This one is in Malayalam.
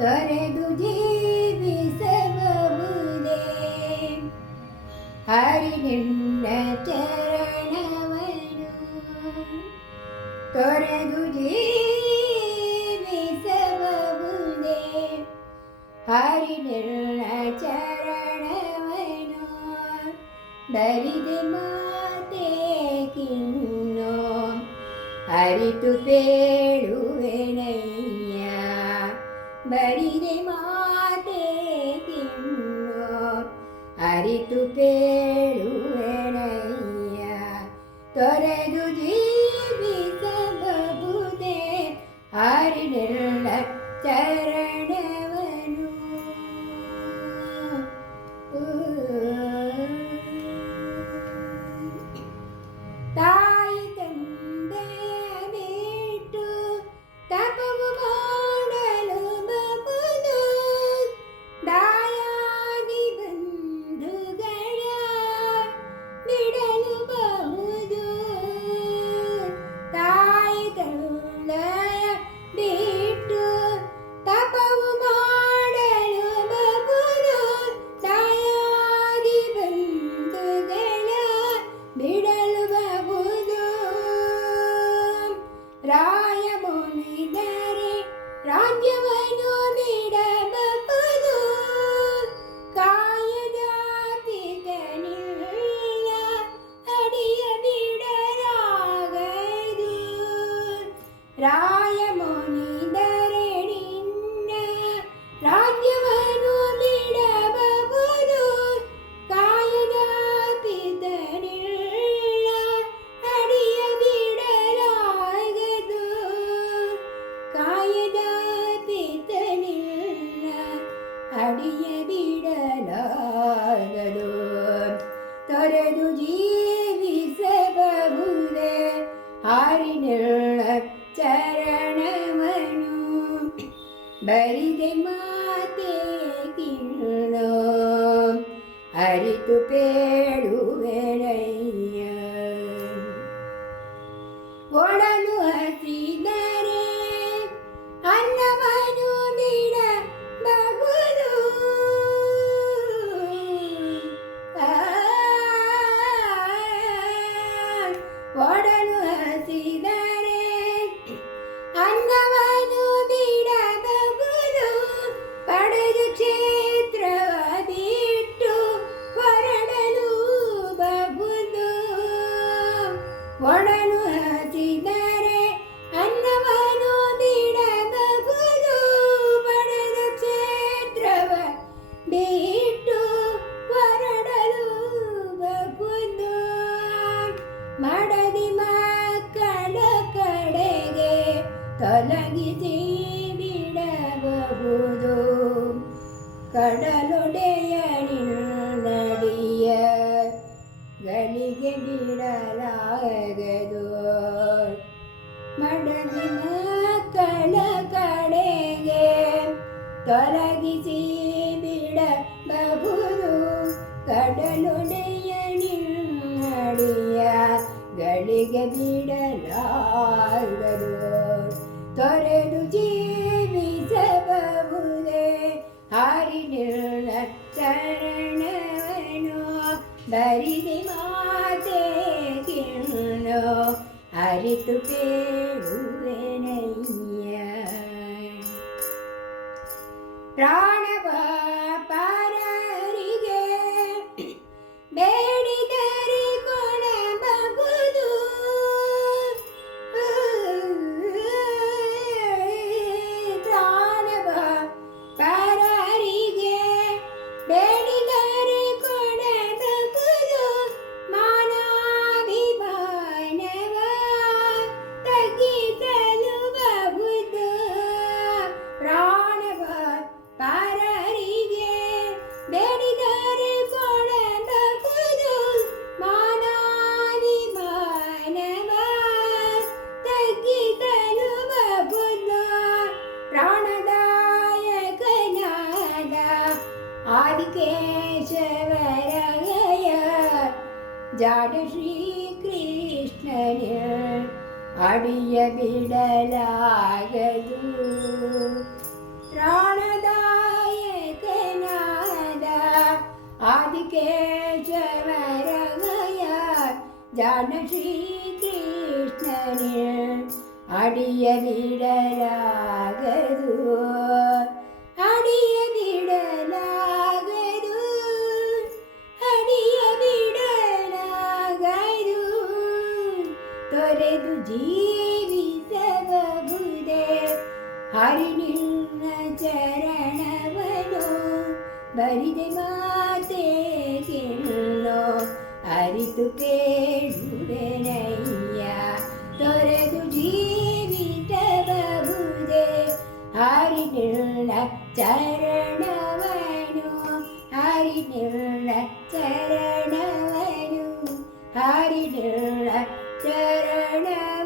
तरे तुझी विसवले हरिनिन्न चर ತೊರೆದು ಜೀವಿಸಬಹುದೇ ಹರಿ ನಿನ್ನ ಚರಣವನ್ನು ಬರಿದೆ ಮಾತೆ ಕಿನ್ನೋ ಅರಿತು ಬೇಡುವೆನಯ್ಯ ಬರಿದೆ ಮಾತೆ ಕಿನ್ನೋ ಅರಿತು ಬೇಡುವೆನಯ್ಯ ತೊರೆದು ರಾಜ್ಯವನ್ನು ಬರಿದೆ ಮಾತೆ ಕಿಣ್ಣೋ ಅರಿತು ಪೇಳುವೆನಯ್ಯ ಒಡಲು ಹಸಿದರೆ ಅನ್ನವನು ಬಿಡಬಹುದು ಆ, ಒಡಲು ಹಸಿದರೆ ಅನ್ನವನು ಒಡಲು ಹಸಿದರೆ ಅನ್ನವನು ಬಿಡಬಹುದು ಪಡೆದ ಕ್ಷೇತ್ರವ ಬಿಟ್ಟು ಹೊರಡಲು ಬಹುದು ಮಡದಿ ಮಕ್ಕಳ ಕಡೆಗೆ ತೊಲಗಿಸಿ ಬಿಡಬಹುದು. ಕಡಲೊಡೆಯ ಗಳಿಗೆ ಬಿಡಲಾಗದು ಮಡದಿ ಕಳ ಕಡೆಗೆ ತೊಲಗಿಸಿ ಬಿಡಬಹುದು. ಕಡಲೊಡೆಯ ನಿನ್ನಡಿಯ ಗಳಿಗೆ ಬಿಡಲಾಗದು. ತೊರೆದು കരുത്തു പേരുവേനയ്യ. പ്രാണവാ കേശവരങ്ങയർ ജാട് ശ്രീകൃഷ്ണന് അടിയ വിടലാകതു പ്രാണദായകനാദ ആദികേശവരങ്ങയർ ജാട് ശ്രീകൃഷ്ണന് അടിയ വിടലാകതു ತೊರೆದು ಜೀವಿಸಬಹುದೇ ಹರಿನಿನ್ನ ಚರಣವನು ಬರಿದೆ ಮಾತೆ ಕೇಳೋ ಅರಿತು ಕೇಳುವೆನಯ್ಯ ತೊರೆದು ಜೀವಿಸಬಹುದೇ ಹರಿನಿಲ್ಲ ಚರಣವನು ಹರಿನಿಲ್ಲ ಚರಣವನು ಹರಿನಿಲ್ಲ ಚರಣವನು